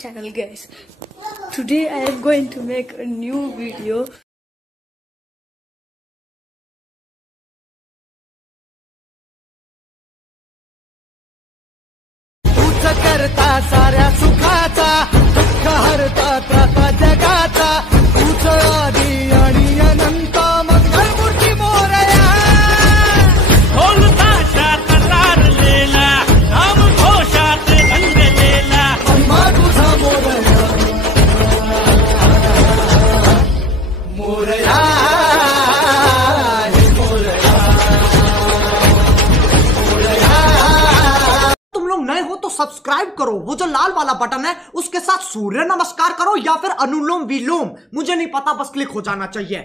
channel, guys. Today I am going to make a new video. करता साऱ्या सुखाचा दुःख हरता त्राता जगाचा तूच आदी आणि अनंत मंगलमूर्ती मोरया ढोलताशात तारलेला नाम घोषात रंगलेला अम्मा तुझा मोरया मोरया नए हो तो सब्सक्राइब करो, वो जो लाल वाला बटन है उसके साथ सूर्य नमस्कार करो या फिर अनुलोम विलोम, मुझे नहीं पता, बस क्लिक हो जाना चाहिए।